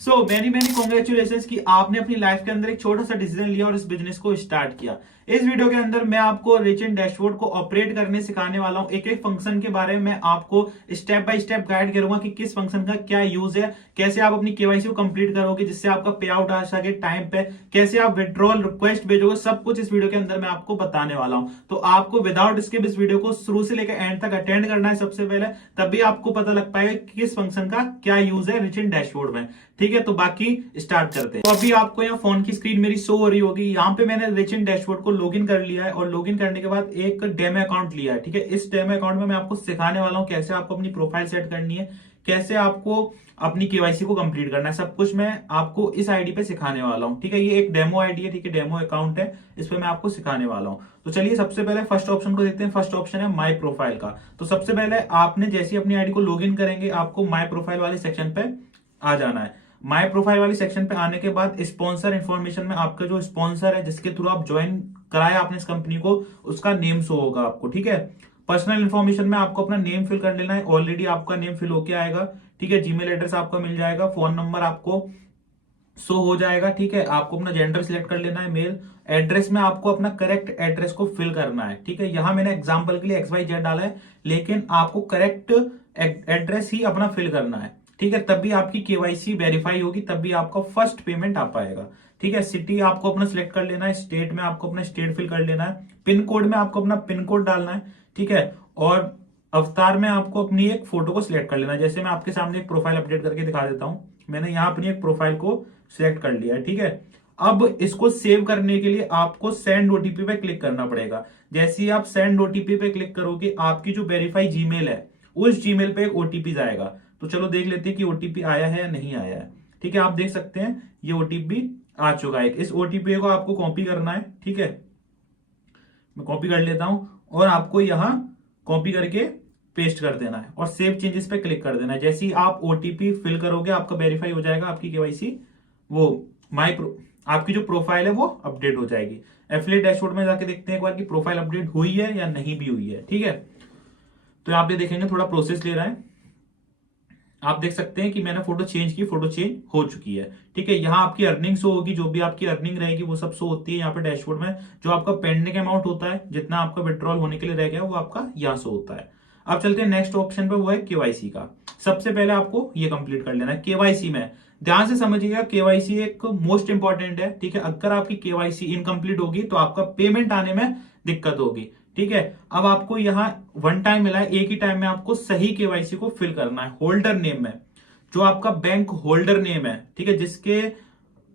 So many many congratulation कि आपने अपनी लाइफ के अंदर एक छोटा सा डिसीजन लिया और इस बिजनेस को स्टार्ट किया। इस वीडियो के अंदर मैं आपको रिच इन डैशबोर्ड को ऑपरेट करने सिखाने वाला हूं। एक एक फंक्शन के बारे में आपको स्टेप बाय स्टेप गाइड करूंगा कि किस फंक्शन का क्या यूज है, कैसे आप अपनी केवाईसी को कंप्लीट करोगे जिससे आपका पे आउट आ सके टाइम पे, कैसे आप विड्रॉल रिक्वेस्ट भेजोगे, सब कुछ इस वीडियो के अंदर मैं आपको बताने वाला हूं। तो आपको विदाउट स्किप इस वीडियो को शुरू से लेकर एंड तक अटेंड करना है सबसे पहले, तभी आपको पता लग पाएगा कि किस फंक्शन का क्या यूज है रिच इन डैशबोर्ड में। ठीक है, तो बाकी स्टार्ट करते हैं। तो अभी आपको यहाँ फोन की स्क्रीन मेरी शो हो रही होगी। यहाँ पे मैंने रिच इन डैशबोर्ड को लॉगिन कर लिया है और लॉगिन करने के बाद एक डेमो अकाउंट लिया है। ठीक है, इस डेमो अकाउंट में मैं आपको सिखाने वाला हूँ कैसे आपको अपनी प्रोफाइल सेट करनी है, कैसे आपको अपनी केवाईसी को कंप्लीट करना है, सब कुछ मैं आपको इस आईडी पे सिखाने वाला हूँ। ठीक है, ये एक डेमो आईडी है, ठीक है, डेमो अकाउंट है, इस पे मैं आपको सिखाने वाला हूँ। तो चलिए सबसे पहले फर्स्ट ऑप्शन को देखते हैं। फर्स्ट ऑप्शन है माय प्रोफाइल का। तो सबसे पहले आपने जैसे अपनी आईडी को लॉगिन करेंगे आपको माय प्रोफाइल वाले सेक्शन पे आ जाना है। माय प्रोफाइल वाली सेक्शन पे आने के बाद स्पॉन्सर इन्फॉर्मेशन में आपका जो स्पॉन्सर है जिसके थ्रू आप ज्वाइन कराया आपने इस कंपनी को, उसका नेम शो होगा आपको। ठीक है, पर्सनल इन्फॉर्मेशन में आपको अपना नेम फिल कर लेना है। ऑलरेडी आपका नेम फिल होके आएगा। ठीक है, जीमेल एड्रेस आपका मिल जाएगा, फोन नंबर आपको शो हो जाएगा। ठीक है, आपको अपना जेंडर सिलेक्ट कर लेना है, मेल। एड्रेस में आपको अपना करेक्ट एड्रेस को फिल करना है। ठीक है, यहां मैंने एग्जांपल के लिए XYZ डाला है, लेकिन आपको करेक्ट एड्रेस ही अपना फिल करना है। ठीक है, तभी आपकी केवाईसी वेरीफाई होगी, तभी आपका फर्स्ट पेमेंट आ पाएगा। ठीक है, सिटी आपको अपना सिलेक्ट कर लेना है, स्टेट में आपको अपना स्टेट फिल कर लेना है, पिन कोड में आपको अपना पिन कोड डालना है। ठीक है, और अवतार में आपको अपनी एक फोटो को सिलेक्ट कर लेना है। जैसे मैं आपके सामने एक प्रोफाइल अपडेट करके दिखा देता हूं। मैंने यहाँ अपनी एक प्रोफाइल को सिलेक्ट कर लिया है। ठीक है, अब इसको सेव करने के लिए आपको सेंड ओटीपी पे क्लिक करना पड़ेगा। जैसे ही आप सेंड ओटीपी पे क्लिक करोगे आपकी जो वेरीफाई जीमेल है उस जीमेल पे एक ओटीपी जाएगा। तो चलो देख लेते हैं कि ओटीपी आया है या नहीं आया है। ठीक है, आप देख सकते हैं ये ओटीपी आ चुका है। इस ओटीपी को आपको कॉपी करना है। ठीक है, मैं कॉपी कर लेता हूं और आपको यहां कॉपी करके पेस्ट कर देना है और सेव चेंजेस पे क्लिक कर देना है। जैसे ही आप ओटीपी फिल करोगे आपका वेरीफाई हो जाएगा, आपकी केवाईसी वो आपकी जो प्रोफाइल है वो अपडेट हो जाएगी। एफिलिएट डैशबोर्ड में जाके देखते हैं एक बार कि प्रोफाइल अपडेट हुई है या नहीं भी हुई है। ठीक है, तो यहाँ पे देखेंगे थोड़ा प्रोसेस ले रहा है। आप देख सकते हैं कि मैंने फोटो चेंज की, फोटो चेंज हो चुकी है। ठीक है, यहाँ आपकी अर्निंग शो होगी, जो भी आपकी अर्निंग रहेगी वो सब शो होती है यहाँ पे डैशबोर्ड में। जो आपका पेंडिंग अमाउंट होता है, जितना आपका विड्रॉल होने के लिए रह गया, वो आपका यहाँ शो होता है। अब चलते हैं नेक्स्ट ऑप्शन पे, वो है केवाईसी का। सबसे पहले आपको ये कंप्लीट कर लेना है। केवाईसी में ध्यान से समझिएगा, केवाईसी एक मोस्ट इंपॉर्टेंट है। ठीक है, अगर आपकी केवाईसी इनकम्प्लीट होगी तो आपका पेमेंट आने में दिक्कत होगी। ठीक है, अब आपको यहाँ वन टाइम मिला है, एक ही टाइम में आपको सही केवाईसी को फिल करना है। होल्डर नेम में जो आपका बैंक होल्डर नेम है, ठीक है, जिसके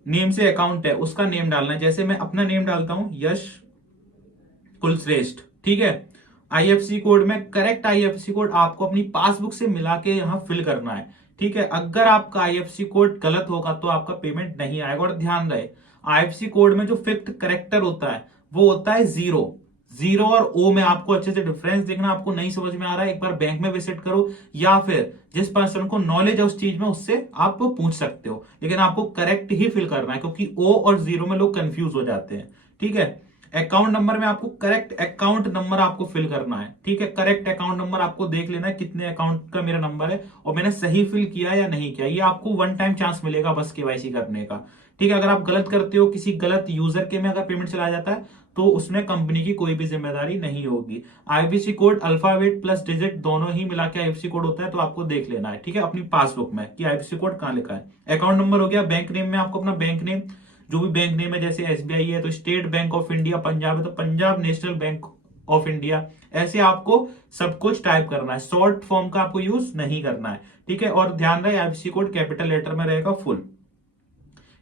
नेम से अकाउंट है उसका नेम डालना है। जैसे मैं अपना नेम डालता हूं, यश कुलश्रेष्ठ। ठीक है, आईएफसी कोड में करेक्ट आईएफसी कोड आपको अपनी पासबुक से मिला के यहां फिल करना है। ठीक है, अगर आपका आईएफसी कोड गलत होगा तो आपका पेमेंट नहीं आएगा। और ध्यान रहे, आईएफसी कोड में जो फिफ्थ करेक्टर होता है वो होता है जीरो। जीरो और ओ में आपको अच्छे से डिफरेंस देखना। आपको नहीं समझ में आ रहा है, एक बार बैंक में विजिट करो या फिर जिस पर्सन को नॉलेज है उस चीज में उससे आप पूछ सकते हो, लेकिन आपको करेक्ट ही फिल करना है क्योंकि ओ और जीरो में लोग कंफ्यूज हो जाते हैं। ठीक है, अकाउंट नंबर में आपको करेक्ट अकाउंट नंबर आपको फिल करना है। ठीक है, करेक्ट अकाउंट नंबर आपको देख लेना है कितने अकाउंट का मेरा नंबर है और मैंने सही फिल किया या नहीं किया। ये आपको वन टाइम चांस मिलेगा बस केवाईसी करने का। ठीक है, अगर आप गलत करते हो, किसी गलत यूजर के में अगर पेमेंट चला जाता है तो उसमें कंपनी की कोई भी जिम्मेदारी नहीं होगी। IFSC code alphabet plus digit दोनों ही मिला के आईएफएससी कोड होता है, तो आपको देख लेना है। ठीक है, अपनी पासबुक में कि आईएफएससी कोड कहां लिखा है। अकाउंट नंबर हो गया। बैंक नेम में आपको अपना बैंक नेम, जो भी बैंक नेम है, जैसे एसबीआई है तो state bank of India, Punjab है तो Punjab national bank of India, ऐसे आपको सब कुछ टाइप करना है। शॉर्ट फॉर्म का आपको यूज नहीं करना है। ठीक है, और ध्यान रहे आईएफएससी कोड कैपिटल लेटर में रहेगा, फुल।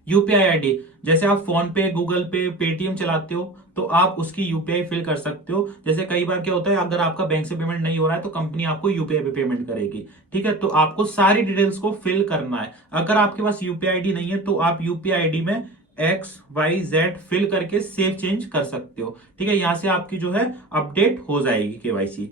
यूपीआई आईडी, जैसे आप फोन पे, गूगल पे, पेटीएम चलाते हो तो आप उसकी यूपीआई फिल कर सकते हो। जैसे कई बार क्या होता है, अगर आपका बैंक से पेमेंट नहीं हो रहा है तो कंपनी आपको यूपीआई पे पेमेंट करेगी। ठीक है, तो आपको सारी डिटेल्स को फिल करना है। अगर आपके पास यूपीआई आईडी नहीं है तो आप यूपीआई आईडी में XYZ फिल करके सेव चेंज कर सकते हो। ठीक है, यहां से आपकी जो है अपडेट हो जाएगी केवाईसी।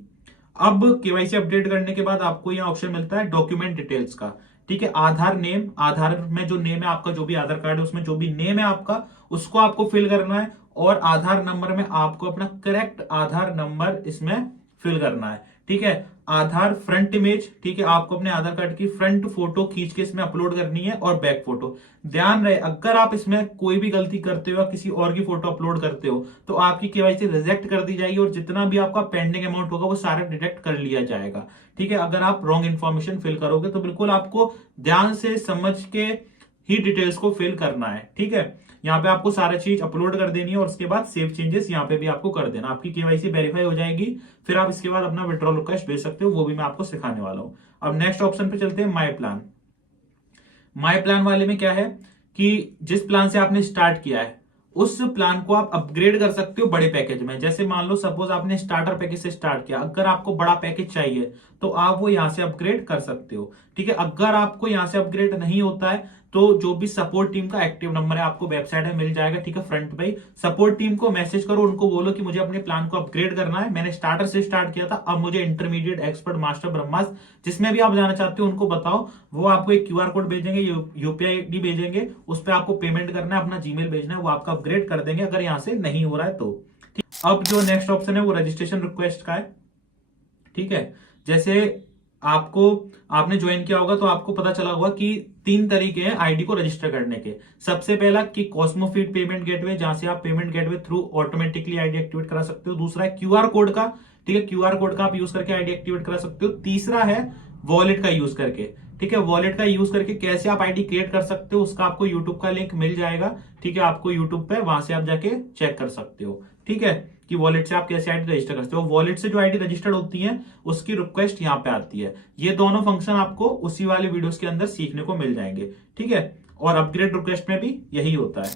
अब केवाईसी अपडेट करने के बाद आपको यहाँ ऑप्शन मिलता है डॉक्यूमेंट डिटेल्स का। ठीक है, आधार नेम, आधार में जो नेम है आपका, जो भी आधार कार्ड है उसमें जो भी नेम है आपका उसको आपको फिल करना है। और आधार नंबर में आपको अपना करेक्ट आधार नंबर इसमें फिल करना है। ठीक है, आधार फ्रंट इमेज, ठीक है, आपको अपने आधार कार्ड की फ्रंट फोटो खींच के इसमें अपलोड करनी है और बैक फोटो। ध्यान रहे, अगर आप इसमें कोई भी गलती करते हो या किसी और की फोटो अपलोड करते हो तो आपकी केवाईसी रिजेक्ट कर दी जाएगी और जितना भी आपका पेंडिंग अमाउंट होगा वो सारा डिडक्ट कर लिया जाएगा। ठीक है, अगर आप रॉन्ग इन्फॉर्मेशन फिल करोगे तो बिल्कुल आपको ध्यान से समझ के ही डिटेल्स को फिल करना है। ठीक है, यहाँ पे आपको सारा चीज अपलोड कर देनी है और उसके बाद सेव चेंजेस यहाँ पे भी आपको कर देना, आपकी केवाईसी वेरीफाई हो जाएगी। फिर आप इसके बाद अपना विड्रॉल रिक्वेस्ट भेज सकते हो, वो भी मैं आपको सिखाने वाला हूं। अब नेक्स्ट ऑप्शन पे चलते हैं, माई प्लान। माई प्लान वाले में क्या है कि जिस प्लान से आपने स्टार्ट किया है उस प्लान को आप अपग्रेड कर सकते हो बड़े पैकेज में। जैसे मान लो सपोज आपने स्टार्टर पैकेज से स्टार्ट किया, अगर आपको बड़ा पैकेज चाहिए तो आप वो यहां से अपग्रेड कर सकते हो। ठीक है, अगर आपको यहां से अपग्रेड नहीं होता है तो जो भी सपोर्ट टीम का एक्टिव नंबर है आपको वेबसाइट में मिल जाएगा। ठीक है, फ्रंट पे सपोर्ट टीम को मैसेज करो, उनको बोलो कि मुझे अपने प्लान को अपग्रेड करना है, मैंने स्टार्टर से स्टार्ट किया था, अब मुझे इंटरमीडिएट, एक्सपर्ट, मास्टर, ब्रह्मास्त्र, जिसमें भी आप जाना चाहते हो उनको बताओ। वो आपको एक क्यूआर कोड भेजेंगे, यूपीआई आईडी भेजेंगे, उस पर आपको पेमेंट करना है, अपना जीमेल भेजना है, वो आपका अपग्रेड कर देंगे अगर यहां से नहीं हो रहा है तो। ठीक, अब जो नेक्स्ट ऑप्शन है वो रजिस्ट्रेशन रिक्वेस्ट का है। ठीक है, जैसे आपने ज्वाइन किया होगा तो आपको पता चला होगा कि 3 तरीके हैं आईडी को रजिस्टर करने के। सबसे पहला कि कॉस्मोफीड पेमेंट गेटवे, जहां से आप payment gateway through automatically ID activate करा सकते हो। दूसरा है क्यूआर कोड का, ठीक है, क्यूआर कोड का आप यूज करके आईडी एक्टिवेट करा सकते हो। तीसरा है वॉलेट का यूज करके। ठीक है, वॉलेट का यूज करके कैसे आप आईडी क्रिएट कर सकते हो उसका आपको यूट्यूब का लिंक मिल जाएगा। ठीक है, आपको यूट्यूब पे वहां से आप जाके चेक कर सकते हो। ठीक है, कि वॉलेट से आप कैसे आईडी रजिस्टर करते हो, वॉलेट से जो आईडी रजिस्टर्ड होती है उसकी रिक्वेस्ट यहाँ पे आती है। ये दोनों फंक्शन आपको उसी वाले वीडियोस के अंदर सीखने को मिल जाएंगे। ठीक है, और अपग्रेड रिक्वेस्ट में भी यही होता है।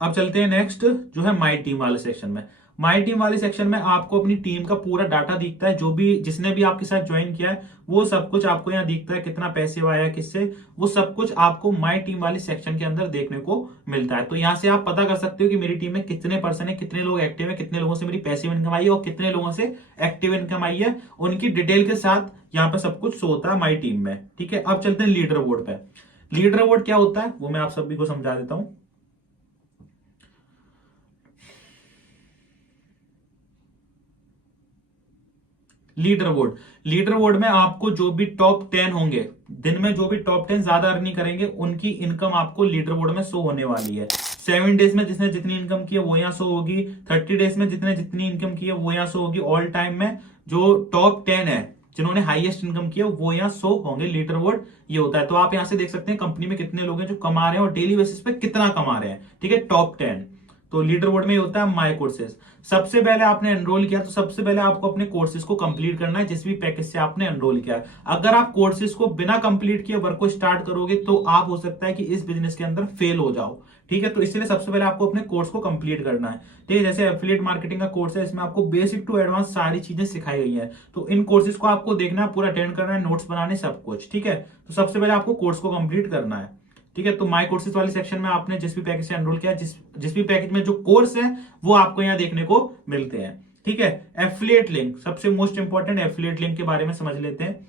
अब चलते हैं नेक्स्ट जो है माई टीम वाले सेक्शन में। माई टीम वाले सेक्शन में आपको अपनी टीम का पूरा डाटा दिखता है, जो भी जिसने भी आपके साथ ज्वाइन किया है वो सब कुछ आपको यहाँ दिखता है, कितना पैसे आया किससे, वो सब कुछ आपको माई टीम वाले सेक्शन के अंदर देखने को मिलता है। तो यहाँ से आप पता कर सकते हो कि मेरी टीम में कितने पर्सन है, कितने लोग एक्टिव है, कितने लोगों से मेरी पैसिव इनकम आई है और कितने लोगों से एक्टिव इनकम आई है, उनकी डिटेल के साथ यहाँ पे सब कुछ शो होता है माई टीम में। ठीक है, अब चलते हैं लीडर बोर्ड पे। लीडर बोर्ड क्या होता है वो मैं आप सभी को समझा देता हूं। लीडर बोर्ड में आपको जो भी टॉप 10 होंगे, दिन में जो भी टॉप 10 ज्यादा अर्निंग करेंगे उनकी इनकम आपको लीडर बोर्ड में शो होने वाली है। 7 डेज में जिसने जितनी इनकम की है वो यहाँ शो होगी, 30 डेज में जितने जितनी इनकम की है वो यहाँ शो होगी, ऑल टाइम में जो टॉप 10 है जिन्होंने हाईएस्ट इनकम की है वो यहाँ शो होंगे। लीडर बोर्ड ये होता है। तो आप यहाँ से देख सकते हैं कंपनी में कितने लोग हैं जो कमा रहे हैं और डेली बेसिस पे कितना कमा रहे हैं। ठीक है, टॉप 10। तो लीडर बोर्ड में होता है माई कोर्सेज। सबसे पहले आपने एनरोल किया तो सबसे पहले आपको अपने कोर्सेज को कंप्लीट करना है, जिस भी पैकेज से आपने एनरोल किया है। अगर आप कोर्सेज को बिना कंप्लीट किए वर्क को स्टार्ट करोगे तो आप हो सकता है कि इस बिजनेस के अंदर फेल हो जाओ। ठीक है, तो इसलिए सबसे पहले आपको अपने कोर्स को कंप्लीट करना है। ठीक है, जैसे एफिलिएट मार्केटिंग का कोर्स है, इसमें आपको बेसिक टू एडवांस सारी चीजें सिखाई गई है। तो इन कोर्सेज को आपको देखना है, पूरा अटेंड करना है, नोट्स बनाने, सब कुछ। ठीक है, तो सबसे पहले आपको कोर्स को कंप्लीट करना है। ठीक है, तो माई कोर्सेज वाले सेक्शन में आपने जिस भी पैकेज से एनरोल किया, जिस भी पैकेज में जो कोर्स है वो आपको यहाँ देखने को मिलते हैं। ठीक है, एफिलिएट लिंक सबसे मोस्ट इंपॉर्टेंट, एफिलिएट लिंक के बारे में समझ लेते हैं।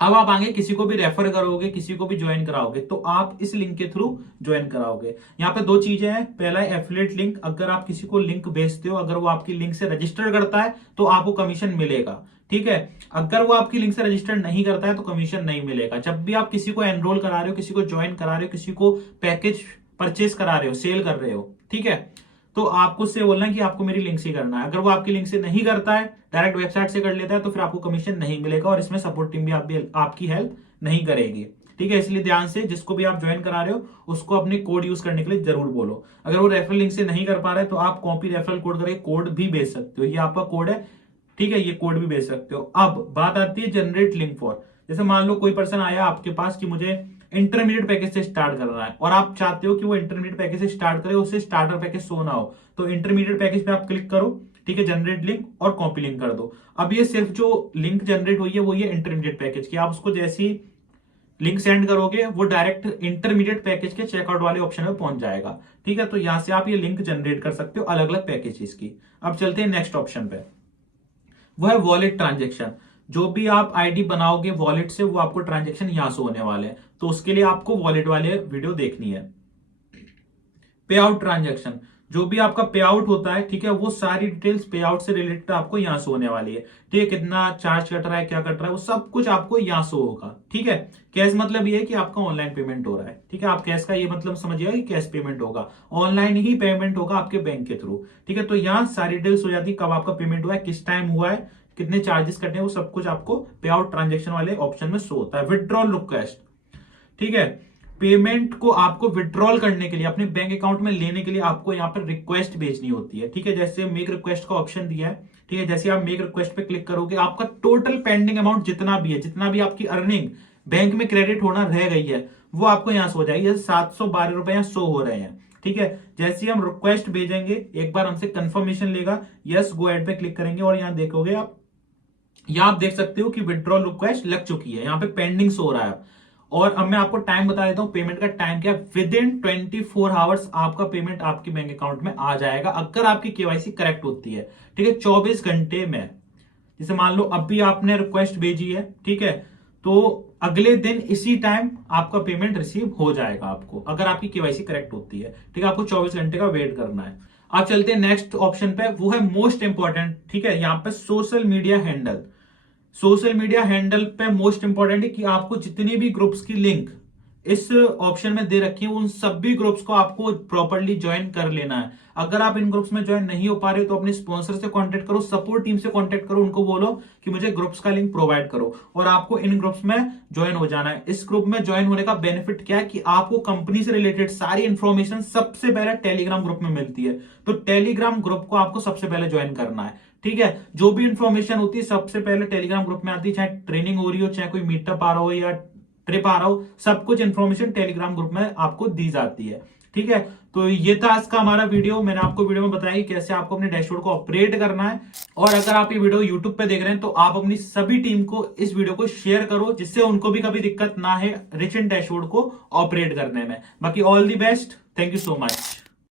अब आप आगे किसी को भी रेफर करोगे, किसी को भी ज्वाइन कराओगे तो आप इस लिंक के थ्रू ज्वाइन कराओगे। यहाँ पे 2 चीजें हैं। पहला है एफिलिएट लिंक, अगर आप किसी को लिंक भेजते हो, अगर वो आपकी लिंक से रजिस्टर करता है तो आपको कमीशन मिलेगा। ठीक है, अगर वो आपकी लिंक से रजिस्टर नहीं करता है तो कमीशन नहीं मिलेगा। जब भी आप किसी को एनरोल करा रहे हो, किसी को ज्वाइन करा रहे हो, किसी को पैकेज परचेज करा रहे हो, सेल कर रहे हो, ठीक है, तो आपको उससे बोलना है कि आपको मेरी लिंक से करना है। अगर वो आपकी लिंक से नहीं करता है, डायरेक्ट वेबसाइट से कर लेता है, तो फिर आपको कमीशन नहीं मिलेगा और इसमें सपोर्ट टीम भी आपकी हेल्प नहीं करेगी। ठीक है, इसलिए ध्यान से जिसको भी आप ज्वाइन करा रहे हो उसको अपने कोड यूज करने के लिए जरूर बोलो। अगर वो रेफरल लिंक से नहीं कर पा रहे तो आप कॉपी रेफरल कोड करके कोड भी भेज सकते हो, ये आपका कोड है। ठीक है, ये कोड भी भेज सकते हो। अब बात आती है जनरेट लिंक फॉर। जैसे मान लो कोई पर्सन आया आपके पास कि मुझे इंटरमीडिएट पैकेज से स्टार्ट करना है और आप चाहते हो कि वो इंटरमीडिएट पैकेज से स्टार्ट करे, उससे स्टार्टर पैकेज शो ना हो, तो इंटरमीडिएट पैकेज पे आप क्लिक करो। ठीक है, जनरेट लिंक और कॉपी लिंक कर दो। अब ये सिर्फ जो लिंक जनरेट हुई है वो ये इंटरमीडिएट पैकेज की, आप उसको जैसी लिंक सेंड करोगे वो डायरेक्ट इंटरमीडिएट पैकेज के चेकआउट वाले ऑप्शन में पहुंच जाएगा। ठीक है, तो यहां से आप ये लिंक जनरेट कर सकते हो अलग अलग पैकेजेस की। अब चलते हैं नेक्स्ट ऑप्शन पे, वो है वॉलेट ट्रांजेक्शन। जो भी आप आईडी बनाओगे वॉलेट से वो आपको ट्रांजेक्शन यहां से होने वाले हैं, तो उसके लिए आपको वॉलेट वाले वीडियो देखनी है। पे आउट ट्रांजेक्शन, जो भी आपका पे आउट होता है, ठीक है, वो सारी डिटेल्स पे आउट से रिलेटेड आपको यहाँ से होने वाली है। ठीक है, कितना चार्ज कट रहा है, क्या कट रहा है, वो सब कुछ आपको यहाँ से होगा। ठीक है, कैश मतलब ये है कि आपका ऑनलाइन पेमेंट हो रहा है। ठीक है, आप कैश का ये मतलब समझिएगा कि कैश पेमेंट होगा, ऑनलाइन ही पेमेंट होगा आपके बैंक के थ्रू। ठीक है, तो यहाँ सारी डिटेल्स हो जाती है, कब आपका पेमेंट हुआ है, किस टाइम हुआ है, कितने चार्जेस कटे हैं, वो सब कुछ आपको पे आउट ट्रांजेक्शन वाले ऑप्शन में शो होता है। विड्रॉल रिक्वेस्ट, ठीक है, पेमेंट को आपको विड्रॉल करने के लिए, अपने बैंक अकाउंट में लेने के लिए आपको यहाँ पर रिक्वेस्ट भेजनी होती है। ठीक है, जैसे मेक रिक्वेस्ट का ऑप्शन दिया है। ठीक है, जैसे आप मेक रिक्वेस्ट पे क्लिक करोगे, आपका टोटल पेंडिंग अमाउंट जितना भी है, जितना भी आपकी अर्निंग बैंक में क्रेडिट होना रह गई है, वो आपको यहाँ से हो जाएगी। जैसे 712 रुपए यहाँ शो हो रहे हैं। ठीक है, जैसे ही हम रिक्वेस्ट भेजेंगे, एक बार हमसे कंफर्मेशन लेगा, यस गो एड पे क्लिक करेंगे और यहाँ देखोगे आप, यहाँ आप देख सकते हो कि विड्रॉल रिक्वेस्ट लग चुकी है, यहाँ पे पेंडिंग शो हो रहा है। और अब मैं आपको टाइम बता देता हूं, पेमेंट का टाइम क्या है। विद इन 24 आवर्स आपका पेमेंट आपके बैंक अकाउंट में आ जाएगा, अगर आपकी केवाईसी करेक्ट होती है। ठीक है, 24 घंटे में। जैसे मान लो अभी आपने रिक्वेस्ट भेजी है, ठीक है, तो अगले दिन इसी टाइम आपका पेमेंट रिसीव हो जाएगा आपको, अगर आपकी केवाईसी करेक्ट होती है। ठीक है, आपको 24 घंटे का वेट करना है। आप चलते हैं नेक्स्ट ऑप्शन पे, वो है मोस्ट इंपॉर्टेंट। ठीक है, यहाँ पे social media handle. Social media handle पे मोस्ट इंपॉर्टेंट है कि आपको जितनी भी ग्रुप्स की लिंक इस ऑप्शन में दे रखी है, उन सभी ग्रुप्स को आपको प्रॉपरली ज्वाइन कर लेना है। अगर आप इन ग्रुप्स में ज्वाइन नहीं हो पा रहे हो तो अपने स्पॉन्सर से कांटेक्ट करो, सपोर्ट टीम से कांटेक्ट करो, उनको बोलो कि मुझे ग्रुप्स का लिंक प्रोवाइड करो और आपको इन ग्रुप्स में ज्वाइन हो जाना है। इस ग्रुप में ज्वाइन होने का बेनिफिट क्या है कि आपको कंपनी से रिलेटेड सारी इंफॉर्मेशन सबसे पहले टेलीग्राम ग्रुप में मिलती है। तो टेलीग्राम ग्रुप को आपको सबसे पहले ज्वाइन करना है। ठीक है, जो भी इंफॉर्मेशन होती है सबसे पहले टेलीग्राम ग्रुप में आती है, चाहे ट्रेनिंग हो रही हो, चाहे कोई मीटअप आ रहा हो या ट्रिप आ रहा हो, सब कुछ इंफॉर्मेशन टेलीग्राम ग्रुप में आपको दी जाती है। ठीक है, तो ये था आज का हमारा वीडियो। मैंने आपको वीडियो में बताया कि कैसे आपको अपने डैशबोर्ड को ऑपरेट करना है। और अगर आप ये वीडियो यूट्यूब पे देख रहे हैं तो आप अपनी सभी टीम को इस वीडियो को शेयर करो, जिससे उनको भी कभी दिक्कत ना है रिच इन डैशबोर्ड को ऑपरेट करने में। बाकी all the best, thank you so much.